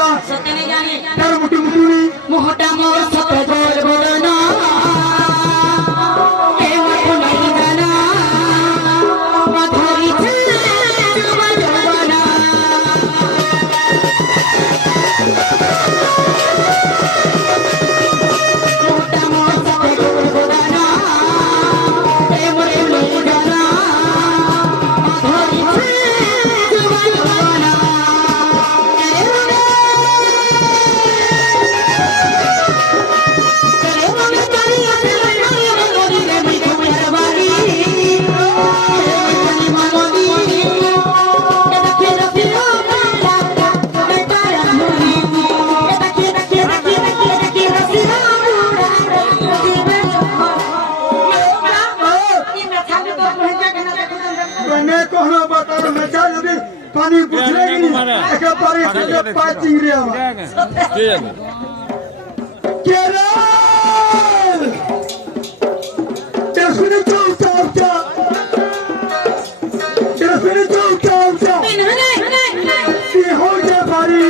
होता सत्यने जाने तर मुठी मुठी मोहटा मोर सत्य जोर बोलना के मत नहीं जाना मधुरी छे जुबन जुबना मोहटा मोर सत्य जोर बोलना के मत नहीं जाना मधुरी छे जुबन जुबना मैंने कहना बता मैं चल भी पानी पूछने की एक बारी से पाची रे केरा तेरे चौचा तेरे चौचा ये हो जा बारी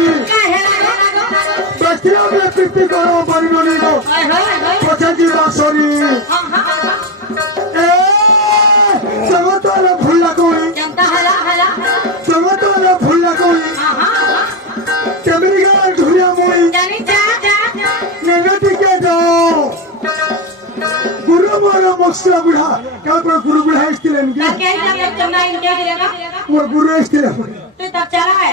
बच्चियों में पिट्टी करो बारी नोनी को पचा जी बासुरी समतोला भूला कोई समतोला भूला कोई चमड़ीगा ढूंढा मोई नेगेटिव के जाओ गुरु मारा मक्सला बुढ़ा क्या पर गुरु बुढ़ा इसलिए इनके वो गुरु इसलिए तो तब चला है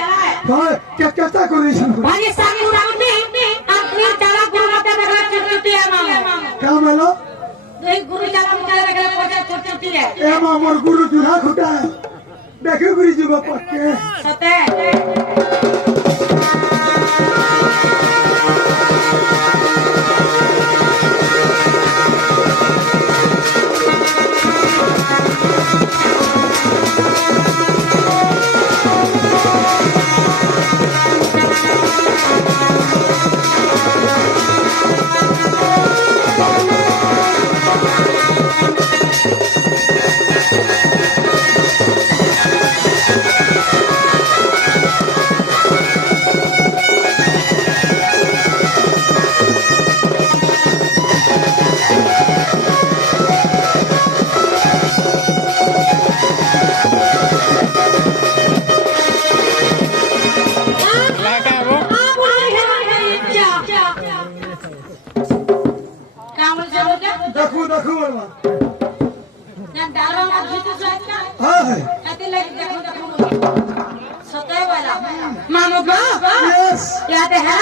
हाँ क्या कहता कोई भाई सामने उड़ाने अपने चला गुरु माता बगला चुटचुटी है मां क्या मानो गुरु चला मुझे बगला पोचा चुटचुटी है ए मां मोर गुरु चूल्हा खुटा है देखो गुरु जी को पक्के सत्य देखो देखो वाला ഞാൻ ധാരാളം അദ്ഭുത സാധിക്ക हाँ है അതിലേക്ക് देखो देखो सत्य वाला मामूगा यस याद है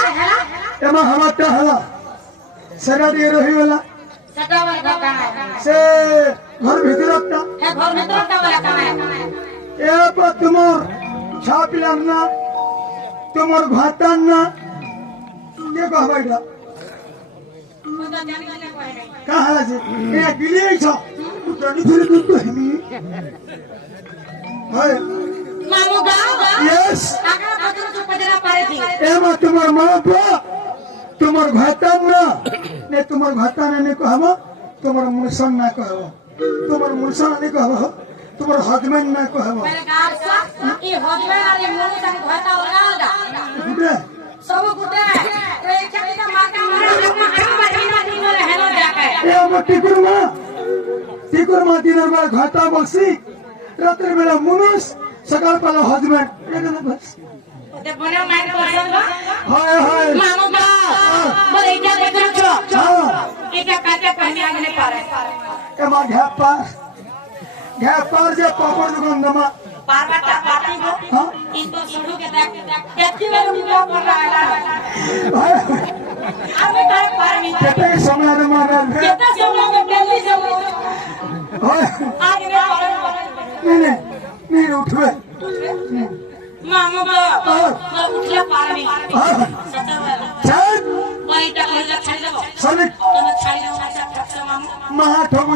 एमा हमारा हला सगा दे रही वाला सत्य वाला का है से घर भीतर रखता है घर में तो वाला का है ए पर तुमर छापिलाम ना तुमर भातान ना ये कहबाइला मुझे जाने के लिए कोई नहीं कहा जे ए गिले छ तनी थोड़ी दूर तो हमी हाय मामूगा यस आगे बदल जो पजरा पारे थी एमा तुमर मां बाप तुमर भातान ना ने तुमर भातान ने कहबो तुमर मुसन ना कहबो तुमर मुसन ने कहबो तुमर हजमन ना कहबो मेरे गांव से ये हजमे वाले मुनु संग घटा होगा गुडे सब गुटे तो एक का माता मारे अपना घर बैठना दिन रहनो जाके ए टिकुरमा दिनर बेला घाटा बसी रात्र बेला मुनुस सकाळ पाला हजबेंड एकदम बस ते बने माइंड पर्सन बा हाय हाय मामूगा बोले क्या देखो छो हां इटा काटा कहने आगे पारे एमा घ्यापार जे पापड़ दुकान दमा पारवाटा पार्टी को हां इन तो शुरू के तक कितनी बार मुंह पर रहा अब तार पार में केते समय रे मारा कितना समय में पहले से हाय आज नहीं उठवे मामूगा उठला पार में सदा वाला चल वही तक छाड़ दो सलिक तुम छाड़ दो मामू महा ठगु